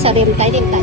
Sợ điểm tay điểm tay.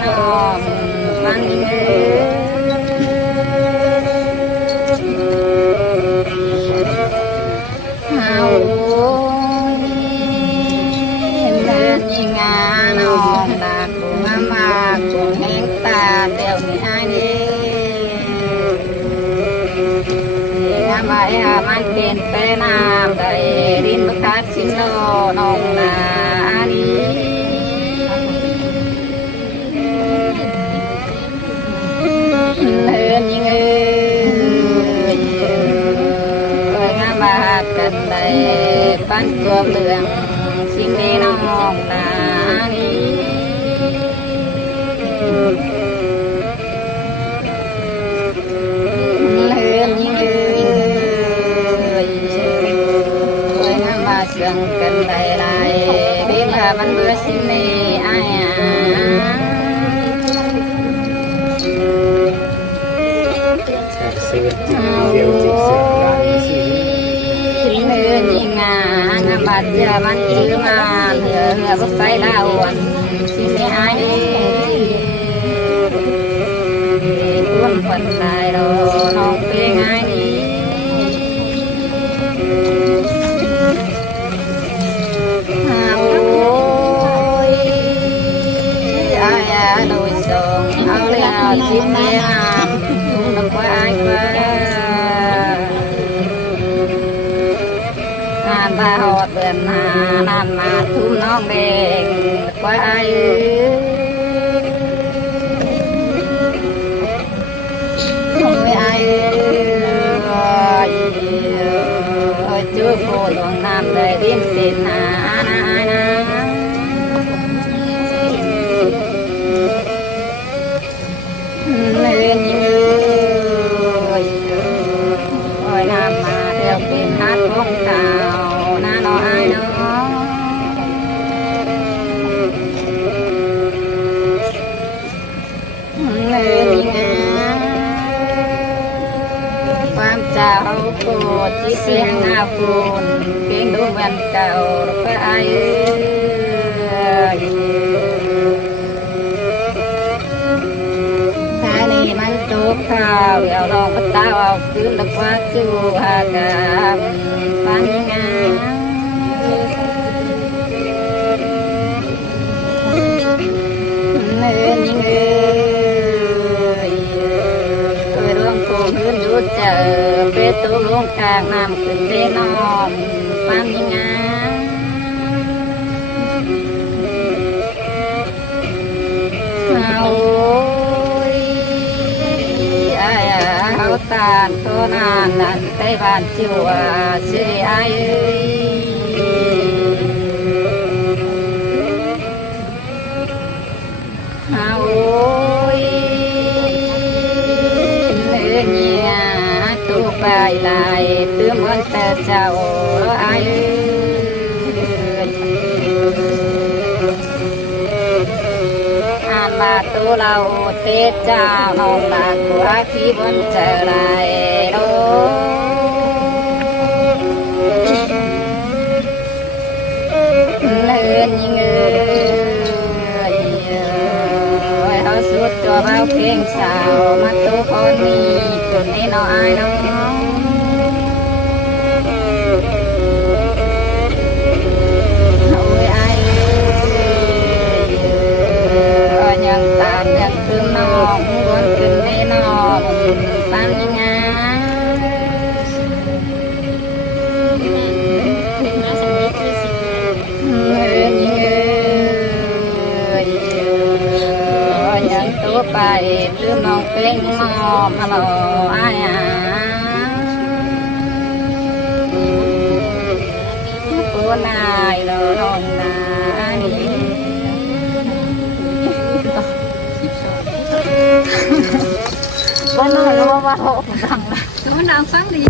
น้องมันเงเฮาเดินยิงงาน้องตากูมากูแห้งตาเดี๋ยวนี้ไอ้นี่น้ำใบมันเป็นไปน้ำได้ดินบุคาสินโลน้องนานี่เดินยิงงาบาดกันได้ปั้นตัวเรืองสิ่งนี้น้องนานี่เดินยิงเสื่อมกันได้ไรดีว่ามันเบื่อสิ่งนี้อ้ายเนื้อยิงงางบาดเจ็บมันยืมมาเนื้อบุกไปลาวันสิ่งนี้อ้ายร่วมคนตายเราน้องเป็นไงที่แม่น้ำว่าไอ้ว่างานบ้าหอดเดือนนานมาทุ่มน้องเด็กว่าไอ้ไม่ไอ้จูบโผล่ลงน้ำเลยดินสินนาเล่นยืดโอ้ยน้ำมาเดี๋ยวเป็นฮัดของเก่าน้าน้อยน้องเล่นยืดความเจ้าโกรธที่เสียงอาฟูนเพียงดูเหมือนเก่าก็ไอ้มันจบข่าวเดี๋ยวลองไปตาเอาคืนแล้วว่าจูหากามปัญญาเนื้อยิงร่วงตัวขึ้นยุดเจอเปตัวลงกลางน้ำขึ้นเดนอมปัญญาตาโตนานนั่นไปบ้านจิวเสียไอ้เอาเนื้อตัวไปลายตัวมันแต่เจ้าไอ้มาตัวเราเทศเจ้าน้องตากัวที่บนเจอไรโอ้เลื่อนยิงเขาสุดตัวเบาเพียงสาวมาตัวคนนี้ตัวนี้น้อยน้องยังตามยังคืนน้องวนขึ้นในน้องปัญญายังตัวไปลืมน้องเป็นมอมาหล่ออายตัวนายเราน้องนาก็นอนแล้วว่าโหดังนะมันดังฟังดี